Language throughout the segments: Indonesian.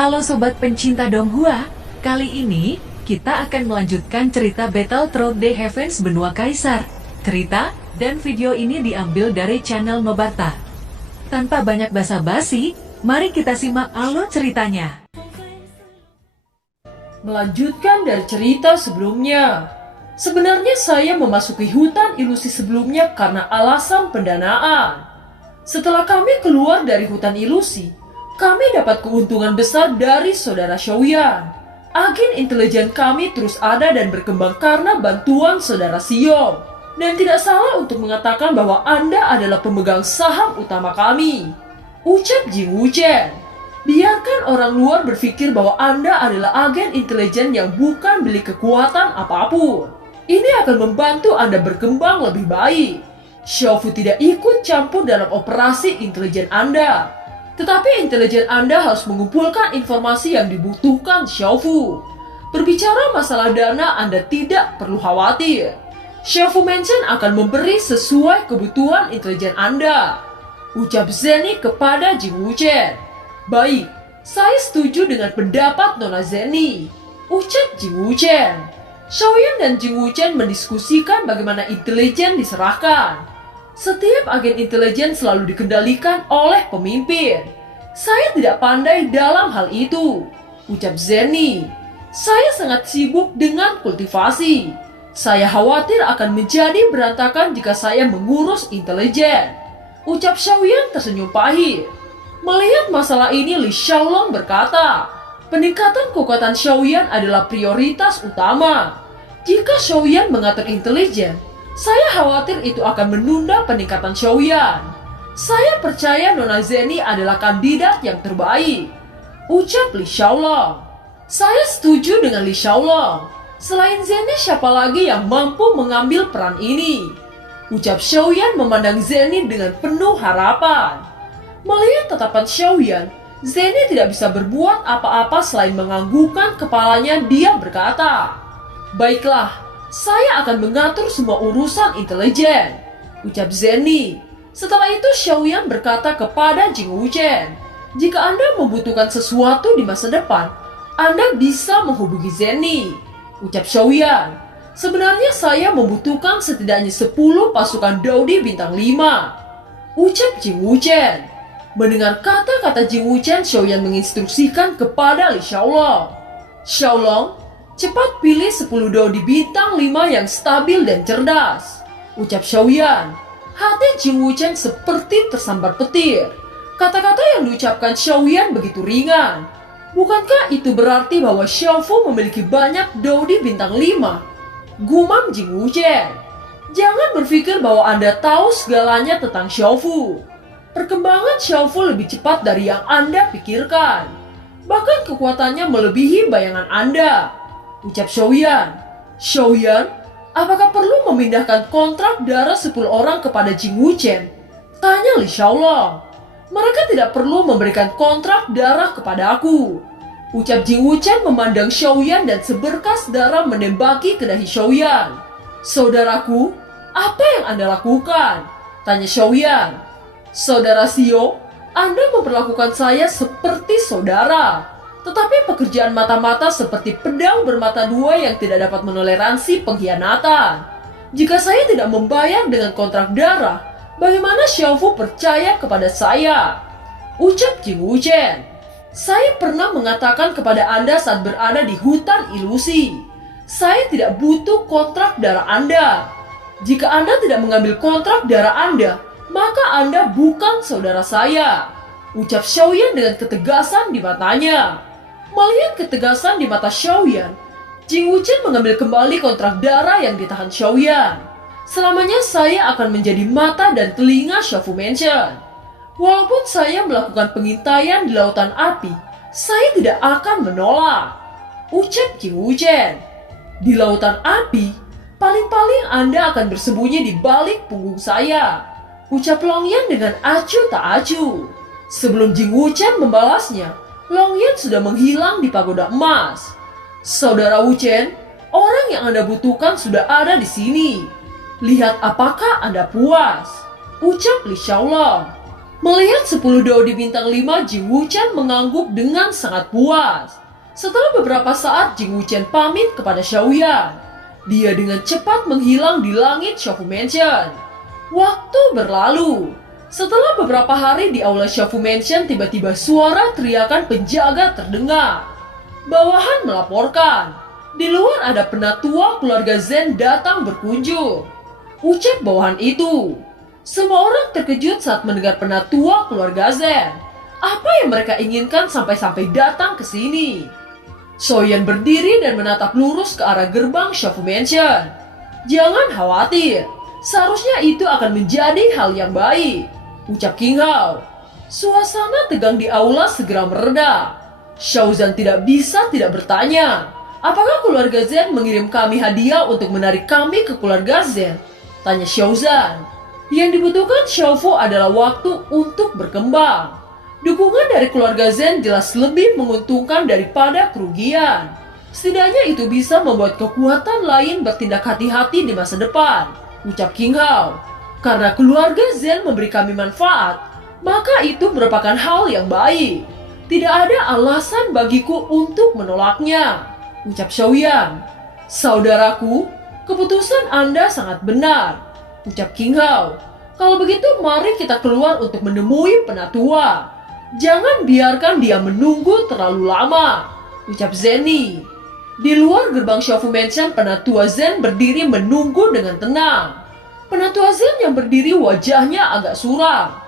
Halo sobat pencinta Donghua, kali ini kita akan melanjutkan cerita Battle Through the Heavens Benua Kaisar. Cerita dan video ini diambil dari channel Mebarta. Tanpa banyak basa-basi, mari kita simak alur ceritanya. Melanjutkan dari cerita sebelumnya. Sebenarnya saya memasuki hutan ilusi sebelumnya karena alasan pendanaan. Setelah kami keluar dari hutan ilusi, kami dapat keuntungan besar dari saudara Xiaoyan. Agen intelijen kami terus ada dan berkembang karena bantuan saudara Xiong. Dan tidak salah untuk mengatakan bahwa Anda adalah pemegang saham utama kami. Ucap Jing Wuchen. Biarkan orang luar berpikir bahwa Anda adalah agen intelijen yang bukan beli kekuatan apapun. Ini akan membantu Anda berkembang lebih baik. Xiaofu tidak ikut campur dalam operasi intelijen Anda. Tetapi intelijen Anda harus mengumpulkan informasi yang dibutuhkan Xiaofu. Berbicara masalah dana, Anda tidak perlu khawatir. Xiaofu Mansion akan memberi sesuai kebutuhan intelijen Anda. Ucap Zenny kepada Jing Wuchen. Baik, saya setuju dengan pendapat Nona Zenny. Ucap Jing Wuchen. Xiaoyan dan Jing Wuchen mendiskusikan bagaimana intelijen diserahkan. Setiap agen intelijen selalu dikendalikan oleh pemimpin. Saya tidak pandai dalam hal itu. Ucap Zenny. Saya sangat sibuk dengan kultivasi. Saya khawatir akan menjadi berantakan jika saya mengurus intelijen. Ucap Xiaoyan tersenyum pahit. Melihat masalah ini, Li Xiaolong berkata, peningkatan kekuatan Xiaoyan adalah prioritas utama. Jika Xiaoyan mengatur intelijen, saya khawatir itu akan menunda peningkatan Xiaoyan. Saya percaya Nona Zenny adalah kandidat yang terbaik. Ucap Li Xiaolong. Saya setuju dengan Li Xiaolong. Selain Zenny, siapa lagi yang mampu mengambil peran ini? Ucap Xiaoyan memandang Zenny dengan penuh harapan. Melihat tatapan Xiaoyan, Zenny tidak bisa berbuat apa-apa selain menganggukkan kepalanya. Dia berkata, baiklah, saya akan mengatur semua urusan intelijen. Ucap Zenny. Setelah itu Xiaoyan berkata kepada Jing Wuchen, jika Anda membutuhkan sesuatu di masa depan, Anda bisa menghubungi Zenny. Ucap Xiaoyan. Sebenarnya saya membutuhkan setidaknya 10 pasukan Daudi bintang 5. Ucap Jing Wuchen. Mendengar kata-kata Jing Wuchen, Xiaoyan menginstruksikan kepada Li Xiaolong. Xiaolong, cepat pilih 10 Daudi bintang 5 yang stabil dan cerdas. Ucap Xiaoyan. Hati Jing Wuchen seperti tersambar petir. Kata-kata yang diucapkan Xiaoyan begitu ringan. Bukankah itu berarti bahwa Xiaofu memiliki banyak Daudi bintang 5? Gumam Jing Wuchen. Jangan berpikir bahwa Anda tahu segalanya tentang Xiaofu. Perkembangan Xiaofu lebih cepat dari yang Anda pikirkan. Bahkan kekuatannya melebihi bayangan Anda. Ucap Xiaoyan. Xiaoyan, apakah perlu memindahkan kontrak darah 10 orang kepada Jing Wuchen? Tanya Li Xiaolong. Mereka tidak perlu memberikan kontrak darah kepada aku. Ucap Jing Wuchen memandang Xiaoyan dan seberkas darah menembaki ke dahi Xiaoyan. Saudaraku, apa yang Anda lakukan? Tanya Xiaoyan. Saudara Xiong, Anda memperlakukan saya seperti saudara. Tetapi pekerjaan mata-mata seperti pedang bermata dua yang tidak dapat menoleransi pengkhianatan. Jika saya tidak membayar dengan kontrak darah, bagaimana Xiaofu percaya kepada saya? Ucap Jing Wuchen. Saya pernah mengatakan kepada Anda saat berada di hutan ilusi. Saya tidak butuh kontrak darah Anda. Jika Anda tidak mengambil kontrak darah Anda, maka Anda bukan saudara saya. Ucap Xiaoyan dengan ketegasan di matanya. Melihat ketegasan di mata Xiaoyan, Jing Wuchen mengambil kembali kontrak darah yang ditahan Xiaoyan. Selamanya saya akan menjadi mata dan telinga Xiaofu Mansion. Walaupun saya melakukan pengintaian di lautan api, saya tidak akan menolak. Ucap Jing Wuchen. Di lautan api, paling-paling Anda akan bersembunyi di balik punggung saya. Ucap Longyan dengan acuh tak acuh. Sebelum Jing Wuchen membalasnya, Longyan sudah menghilang di pagoda emas. Saudara Wuchen, orang yang Anda butuhkan sudah ada di sini. Lihat apakah Anda puas. Ucap Li Xiaolong. Melihat 10 Daudi bintang 5, Jing Wuchen mengangguk dengan sangat puas. Setelah beberapa saat, Jing Wuchen pamit kepada Xiaoyan. Dia dengan cepat menghilang di langit Shaofu Mansion. Waktu berlalu. Setelah beberapa hari di aula Shaofu Mansion, tiba-tiba suara teriakan penjaga terdengar. Bawahan melaporkan, di luar ada penatua keluarga Zen datang berkunjung. Ucap bawahan itu. Semua orang terkejut saat mendengar penatua keluarga Zen. Apa yang mereka inginkan sampai-sampai datang ke sini? Xiaoyan berdiri dan menatap lurus ke arah gerbang Shaofu Mansion. Jangan khawatir, seharusnya itu akan menjadi hal yang baik, ucap Qing Hao. Suasana tegang di aula segera mereda. Xiaozan tidak bisa tidak bertanya, apakah keluarga Zen mengirim kami hadiah untuk menarik kami ke keluarga Zen? Tanya Xiaozan. Yang dibutuhkan Xiaofu adalah waktu untuk berkembang. Dukungan dari keluarga Zen jelas lebih menguntungkan daripada kerugian. Setidaknya itu bisa membuat kekuatan lain bertindak hati-hati di masa depan, ucap Qing Hao. Karena keluarga Zen memberi kami manfaat, maka itu merupakan hal yang baik. Tidak ada alasan bagiku untuk menolaknya, ucap Xiaoyan. Saudaraku, keputusan Anda sangat benar, ucap Qing Hao. Kalau begitu mari kita keluar untuk menemui penatua. Jangan biarkan dia menunggu terlalu lama, ucap Zenny. Di luar gerbang Shaofu Mansion, penatua Zen berdiri menunggu dengan tenang. Penatua Zen yang berdiri wajahnya agak suram.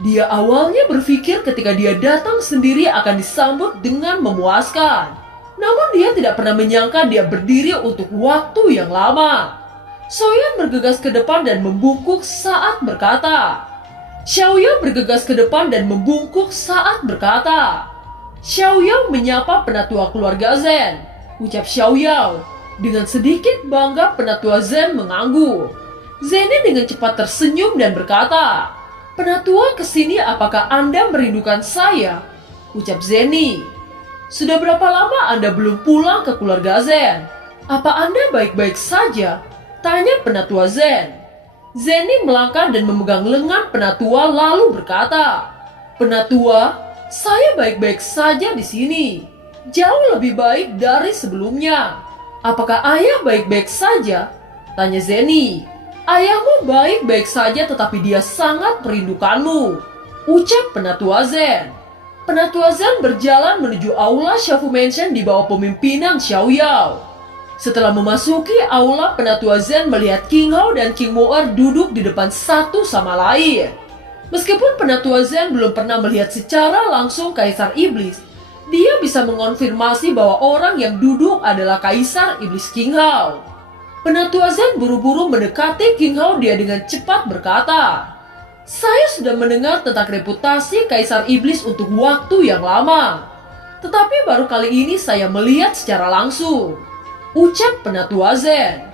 Dia awalnya berpikir ketika dia datang sendiri akan disambut dengan memuaskan. Namun dia tidak pernah menyangka dia berdiri untuk waktu yang lama. Xiaoyan bergegas ke depan dan membungkuk saat berkata. Xiaoyan bergegas ke depan dan membungkuk saat berkata. Xiaoyan menyapa penatua keluarga Zen, ucap Xiaoyao. Dengan sedikit bangga penatua Zen mengangguk. Zenny dengan cepat tersenyum dan berkata, Penatua kesini, apakah Anda merindukan saya? Ucap Zenny. Sudah berapa lama Anda belum pulang ke keluarga Zen? Apa Anda baik-baik saja? Tanya penatua Zen. Zenny melangkah dan memegang lengan penatua lalu berkata, Penatua, saya baik-baik saja di sini. Jauh lebih baik dari sebelumnya. Apakah ayah baik-baik saja? Tanya Zenny. Ayahmu baik-baik saja tetapi dia sangat merindukanmu, ucap penatua Zen. Penatua Zen berjalan menuju aula Shaofu Mansion di bawah pemimpinan Xiaoyao. Setelah memasuki aula, penatua Zen melihat Qing Hao dan Qing Mo'er duduk di depan satu sama lain. Meskipun penatua Zen belum pernah melihat secara langsung Kaisar Iblis, dia bisa mengonfirmasi bahwa orang yang duduk adalah Kaisar Iblis Qing Hao. Penatua Zen buru-buru mendekati Qing Hao. Dia dengan cepat berkata, Saya sudah mendengar tentang reputasi Kaisar Iblis untuk waktu yang lama. Tetapi baru kali ini saya melihat secara langsung, ucap penatua Zen.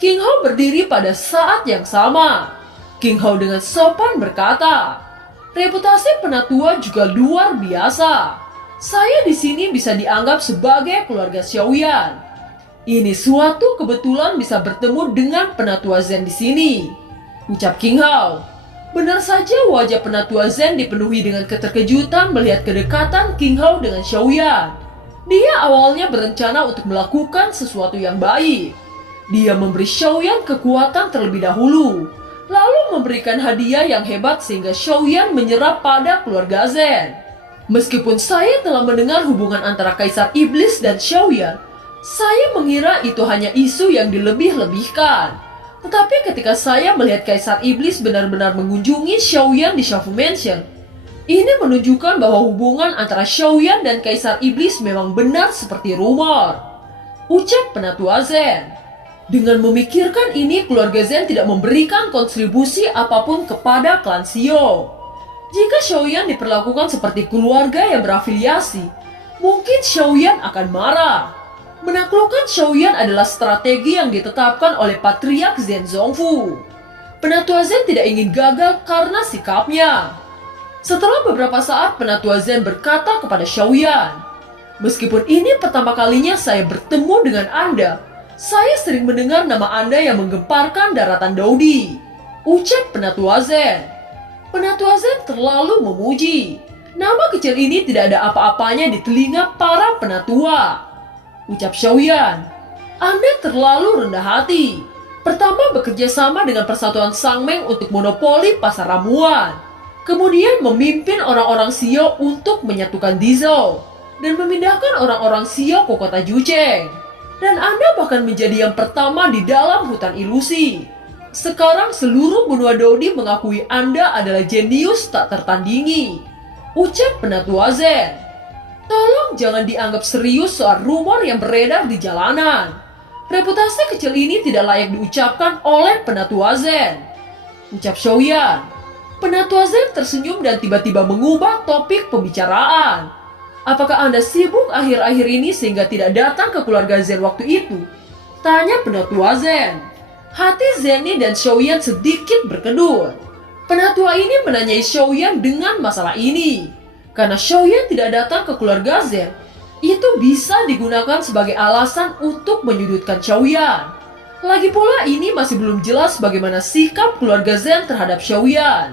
Qing Hao berdiri pada saat yang sama. Qing Hao dengan sopan berkata, reputasi penatua juga luar biasa. Saya di sini bisa dianggap sebagai keluarga Xiaoyan. Ini suatu kebetulan bisa bertemu dengan penatua Zen di sini, ucap Qing Hao. Benar saja wajah penatua Zen dipenuhi dengan keterkejutan melihat kedekatan Qing Hao dengan Xiaoyan. Dia awalnya berencana untuk melakukan sesuatu yang baik. Dia memberi Xiaoyan kekuatan terlebih dahulu, lalu memberikan hadiah yang hebat sehingga Xiaoyan menyerah pada keluarga Zen. Meskipun saya telah mendengar hubungan antara Kaisar Iblis dan Xiaoyan, saya mengira itu hanya isu yang dilebih-lebihkan. Tetapi ketika saya melihat Kaisar Iblis benar-benar mengunjungi Xiaoyan di Shaofu Mansion, ini menunjukkan bahwa hubungan antara Xiaoyan dan Kaisar Iblis memang benar seperti rumor, ucap penatua Zen. Dengan memikirkan ini, keluarga Zen tidak memberikan kontribusi apapun kepada klan Xiao. Jika Xiaoyan diperlakukan seperti keluarga yang berafiliasi, mungkin Xiaoyan akan marah. Menaklukkan Xiaoyan adalah strategi yang ditetapkan oleh Patriark Zen Zongfu. Penatua Zen tidak ingin gagal karena sikapnya. Setelah beberapa saat, penatua Zen berkata kepada Xiaoyan, meskipun ini pertama kalinya saya bertemu dengan Anda, saya sering mendengar nama Anda yang menggemparkan daratan Daudi, ucap penatua Zen. Penatua Zen terlalu memuji. Nama kecil ini tidak ada apa-apanya di telinga para penatua. Ucap Xiaoyan, Anda terlalu rendah hati. Pertama bekerja sama dengan Persatuan Sangmeng untuk monopoli pasar ramuan. Kemudian memimpin orang-orang Xiao untuk menyatukan Dizhou dan memindahkan orang-orang Xiao ke kota Jucheng. Dan Anda bahkan menjadi yang pertama di dalam hutan ilusi. Sekarang seluruh benua Dodi mengakui Anda adalah jenius tak tertandingi. Ucap Penatua Zen. Tolong jangan dianggap serius soal rumor yang beredar di jalanan. Reputasi kecil ini tidak layak diucapkan oleh Penatua Zen. Ucap Xiaoyan. Penatua Zen tersenyum dan tiba-tiba mengubah topik pembicaraan. Apakah Anda sibuk akhir-akhir ini sehingga tidak datang ke keluarga Zen waktu itu? Tanya Penatua Zen. Hati Zenny dan Xiaoyan sedikit berkedut. Penatua ini menanyai Xiaoyan dengan masalah ini. Karena Xiaoyan tidak datang ke keluarga Zen, itu bisa digunakan sebagai alasan untuk menyudutkan Xiaoyan. Lagi pula ini masih belum jelas bagaimana sikap keluarga Zen terhadap Xiaoyan.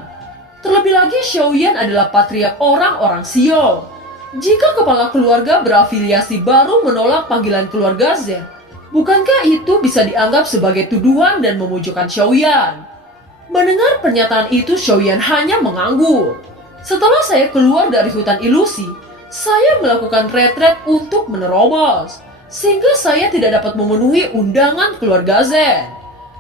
Terlebih lagi Xiaoyan adalah patriark orang-orang Xiao. Jika kepala keluarga berafiliasi baru menolak panggilan keluarga Zen, bukankah itu bisa dianggap sebagai tuduhan dan memojokkan Xiaoyan? Mendengar pernyataan itu, Xiaoyan hanya mengangguk. Setelah saya keluar dari hutan ilusi, saya melakukan retret untuk menerobos, sehingga saya tidak dapat memenuhi undangan keluarga Zen.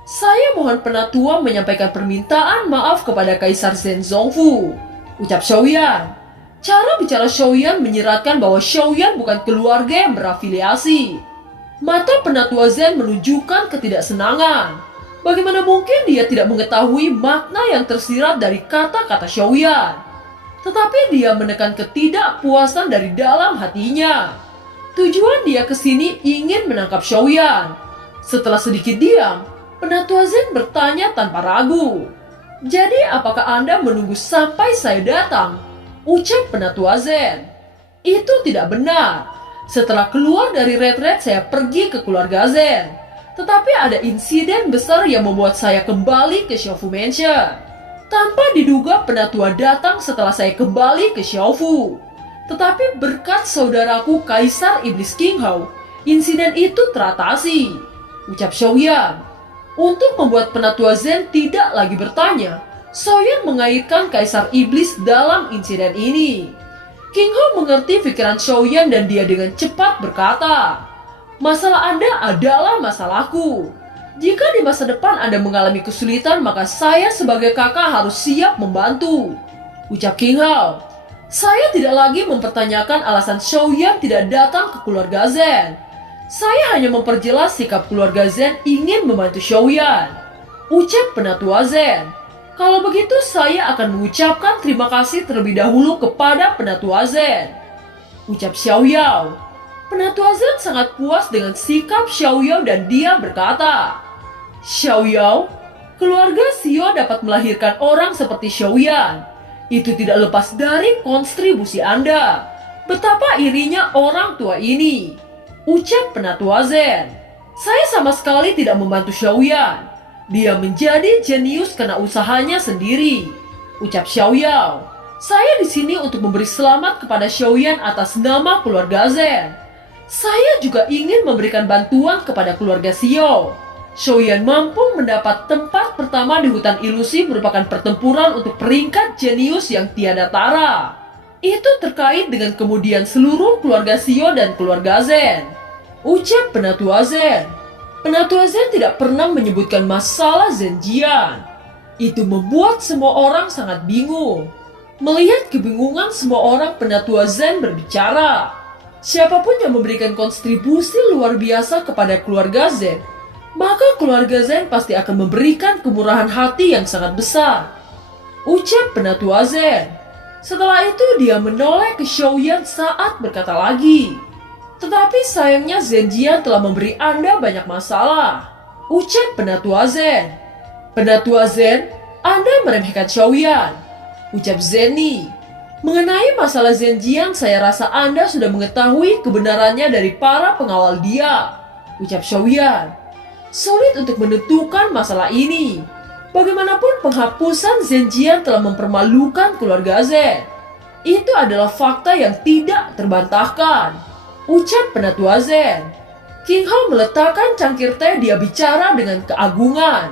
Saya mohon penatua menyampaikan permintaan maaf kepada Kaisar Zen Zongfu. Ucap Xiaoyan. Cara bicara Xiaoyan menyiratkan bahwa Xiaoyan bukan keluarga yang berafiliasi. Mata penatua Zen menunjukkan ketidaksenangan. Bagaimana mungkin dia tidak mengetahui makna yang tersirat dari kata-kata Xiaoyan? Tetapi dia menekan ketidakpuasan dari dalam hatinya. Tujuan dia ke sini ingin menangkap Xiaoyan. Setelah sedikit diam, Penatua Zen bertanya tanpa ragu. Jadi apakah Anda menunggu sampai saya datang? Ucap Penatua Zen. Itu tidak benar. Setelah keluar dari retret saya pergi ke keluarga Zen. Tetapi ada insiden besar yang membuat saya kembali ke Xiaofu Mansion. Tanpa diduga penatua datang setelah saya kembali ke Xiaofu. Tetapi berkat saudaraku Kaisar Iblis King Hao, insiden itu teratasi. Ucap Xiaoyan. Untuk membuat penatua Zen tidak lagi bertanya, Xiaoyan mengaitkan Kaisar Iblis dalam insiden ini. King Hao mengerti pikiran Xiaoyan dan dia dengan cepat berkata, masalah Anda adalah masalahku. Jika di masa depan Anda mengalami kesulitan, maka saya sebagai kakak harus siap membantu. Ucap King Hao. Saya tidak lagi mempertanyakan alasan Xiaoyan tidak datang ke keluarga Zen. Saya hanya memperjelas sikap keluarga Zen ingin membantu Xiaoyan. Ucap Penatua Zen. Kalau begitu saya akan mengucapkan terima kasih terlebih dahulu kepada Penatua Zen. Ucap Xiaoyao. Penatua Zen sangat puas dengan sikap Xiaoyao dan dia berkata, Xiaoyao, keluarga Xiao dapat melahirkan orang seperti Xiaoyan. Itu tidak lepas dari kontribusi Anda. Betapa irinya orang tua ini. Ucap Penatua Zen. Saya sama sekali tidak membantu Xiaoyan. Dia menjadi jenius karena usahanya sendiri. Ucap Xiaoyao. Saya di sini untuk memberi selamat kepada Xiaoyan atas nama keluarga Zen. Saya juga ingin memberikan bantuan kepada keluarga Xiao. Xiaoyan mampu mendapat tempat pertama di hutan ilusi merupakan pertempuran untuk peringkat jenius yang tiada tara. Itu terkait dengan kemudian seluruh keluarga Xiao dan keluarga Zen. Ucap Penatua Zen. Penatua Zen tidak pernah menyebutkan masalah Zenjian. Itu membuat semua orang sangat bingung. Melihat kebingungan semua orang, Penatua Zen berbicara. Siapapun yang memberikan kontribusi luar biasa kepada keluarga Zen, maka keluarga Zen pasti akan memberikan kemurahan hati yang sangat besar. Ucap Penatua Zen. Setelah itu dia menoleh ke Xiaoyan saat berkata lagi, tetapi sayangnya Zenjian telah memberi Anda banyak masalah. Ucap Penatua Zen. Penatua Zen, Anda meremehkan Xiaoyan. Ucap Zenny. Mengenai masalah Zenjian, saya rasa Anda sudah mengetahui kebenarannya dari para pengawal dia. Ucap Xiaoyan. Sulit untuk menentukan masalah ini. Bagaimanapun penghapusan Zenjian telah mempermalukan keluarga Zen. Itu adalah fakta yang tidak terbantahkan, ucap penatua Zen. King Hao meletakkan cangkir teh. Dia bicara dengan keagungan.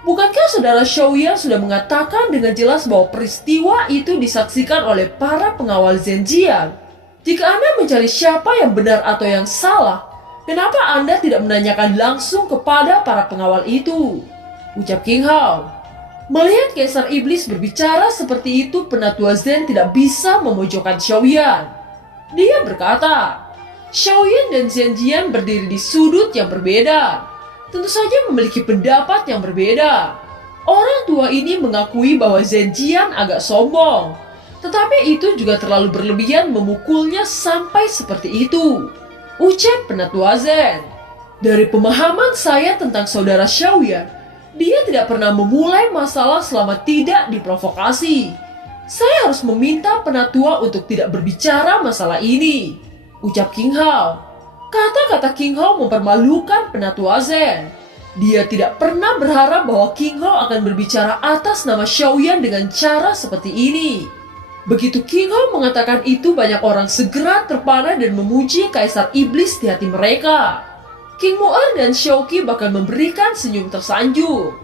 Bukankah saudara Xiaoyan sudah mengatakan dengan jelas bahwa peristiwa itu disaksikan oleh para pengawal Zenjian? Jika Anda mencari siapa yang benar atau yang salah, kenapa Anda tidak menanyakan langsung kepada para pengawal itu? Ucap King Hao. Melihat Kaisar Iblis berbicara seperti itu, penatua Zen tidak bisa memojokkan Xiaoyan. Dia berkata, Xiaoyan dan Zenjian berdiri di sudut yang berbeda. Tentu saja memiliki pendapat yang berbeda. Orang tua ini mengakui bahwa Zenjian agak sombong, tetapi itu juga terlalu berlebihan memukulnya sampai seperti itu, ucap penatua Zen. Dari pemahaman saya tentang saudara Xiaoyan, dia tidak pernah memulai masalah selama tidak diprovokasi. Saya harus meminta penatua untuk tidak berbicara masalah ini, ucap King Hao. Kata-kata King Hao mempermalukan penatua Zen. Dia tidak pernah berharap bahwa King Hao akan berbicara atas nama Xiaoyan dengan cara seperti ini. Begitu King Hao mengatakan itu, banyak orang segera terpana dan memuji Kaisar Iblis di hati mereka. King Mu'er dan Xiaoqi bahkan memberikan senyum tersanjung.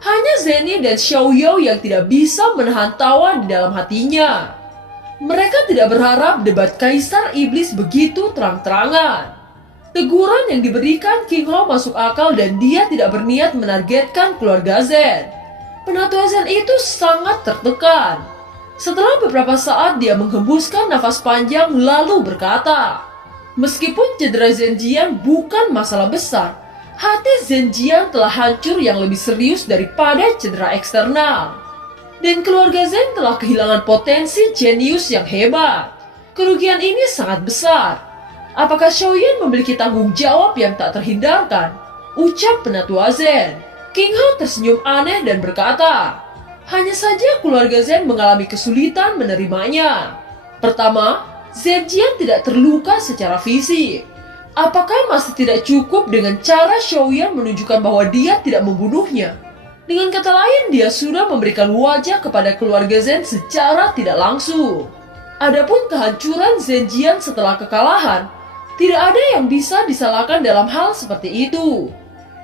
Hanya Zeni dan Xiaoyao yang tidak bisa menahan tawa di dalam hatinya. Mereka tidak berharap debat Kaisar Iblis begitu terang-terangan. Teguran yang diberikan King Hao masuk akal dan dia tidak berniat menargetkan keluarga Zen. Penatua Zen itu sangat tertekan. Setelah beberapa saat dia menghembuskan nafas panjang lalu berkata, meskipun cedera Zenjian bukan masalah besar, hati Zenjian telah hancur yang lebih serius daripada cedera eksternal. Dan keluarga Zen telah kehilangan potensi jenius yang hebat. Kerugian ini sangat besar. Apakah Xiaoyan memiliki tanggung jawab yang tak terhindarkan? Ucap penatua Zen. King Hao tersenyum aneh dan berkata, hanya saja keluarga Zen mengalami kesulitan menerimanya. Pertama, Zenjian tidak terluka secara fisik. Apakah masih tidak cukup dengan cara Xiaoyan menunjukkan bahwa dia tidak membunuhnya? Dengan kata lain, dia sudah memberikan wajah kepada keluarga Zen secara tidak langsung. Adapun kehancuran Zenjian setelah kekalahan, tidak ada yang bisa disalahkan dalam hal seperti itu.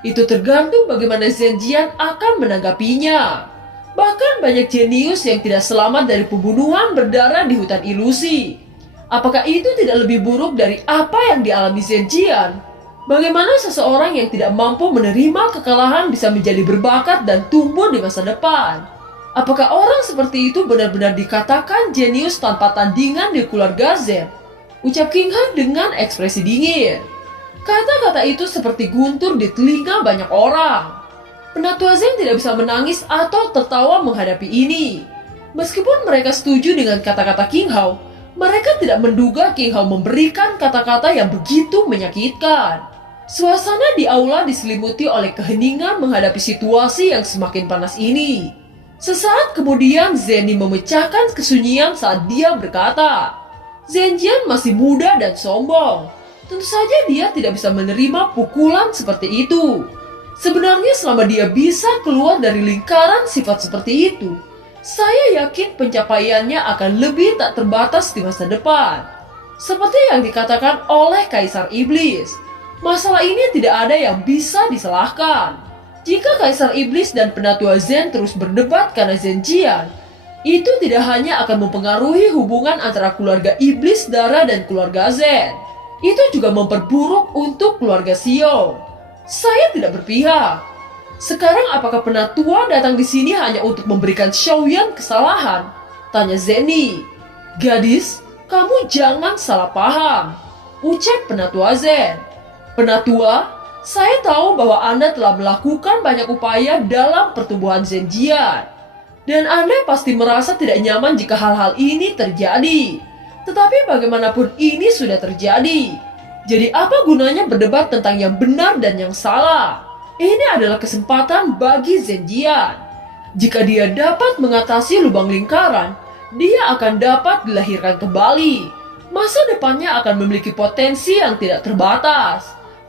Itu tergantung bagaimana Zenjian akan menanggapinya. Bahkan banyak jenius yang tidak selamat dari pembunuhan berdarah di hutan ilusi. Apakah itu tidak lebih buruk dari apa yang dialami Zenjian? Bagaimana seseorang yang tidak mampu menerima kekalahan bisa menjadi berbakat dan tumbuh di masa depan? Apakah orang seperti itu benar-benar dikatakan jenius tanpa tandingan di keluarga Zen? Ucap King Han dengan ekspresi dingin. Kata-kata itu seperti guntur di telinga banyak orang. Penatua Zen tidak bisa menangis atau tertawa menghadapi ini. Meskipun mereka setuju dengan kata-kata King Hao, mereka tidak menduga King Hao memberikan kata-kata yang begitu menyakitkan. Suasana di aula diselimuti oleh keheningan menghadapi situasi yang semakin panas ini. Sesaat kemudian Zeni memecahkan kesunyian saat dia berkata, Zenjian masih muda dan sombong. Tentu saja dia tidak bisa menerima pukulan seperti itu. Sebenarnya selama dia bisa keluar dari lingkaran sifat seperti itu, saya yakin pencapaiannya akan lebih tak terbatas di masa depan. Seperti yang dikatakan oleh Kaisar Iblis, masalah ini tidak ada yang bisa disalahkan. Jika Kaisar Iblis dan Penatua Zen terus berdebat karena Zenjian, itu tidak hanya akan mempengaruhi hubungan antara keluarga Iblis Darah dan keluarga Zen. Itu juga memperburuk untuk keluarga Xiao. Saya tidak berpihak. Sekarang apakah Penatua datang di sini hanya untuk memberikan Xiaoyan kesalahan? Tanya Zeni. Gadis, kamu jangan salah paham, ucap Penatua Zen. Penatua, saya tahu bahwa Anda telah melakukan banyak upaya dalam pertumbuhan Zenjian. Dan Anda pasti merasa tidak nyaman jika hal-hal ini terjadi. Tetapi bagaimanapun ini sudah terjadi. Jadi apa gunanya berdebat tentang yang benar dan yang salah? Ini adalah kesempatan bagi Zenjian. Jika dia dapat mengatasi lubang lingkaran, dia akan dapat dilahirkan kembali. Masa depannya akan memiliki potensi yang tidak terbatas.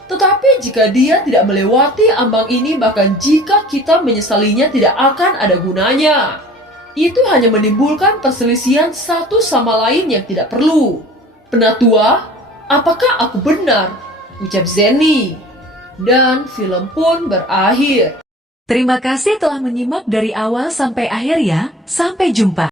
Tetapi jika dia tidak melewati ambang ini, bahkan jika kita menyesalinya, tidak akan ada gunanya. Itu hanya menimbulkan perselisihan satu sama lain yang tidak perlu. Penatua, apakah aku benar? Ucap Zenny. Dan film pun berakhir. Terima kasih telah menyimak dari awal sampai akhir ya. Sampai jumpa.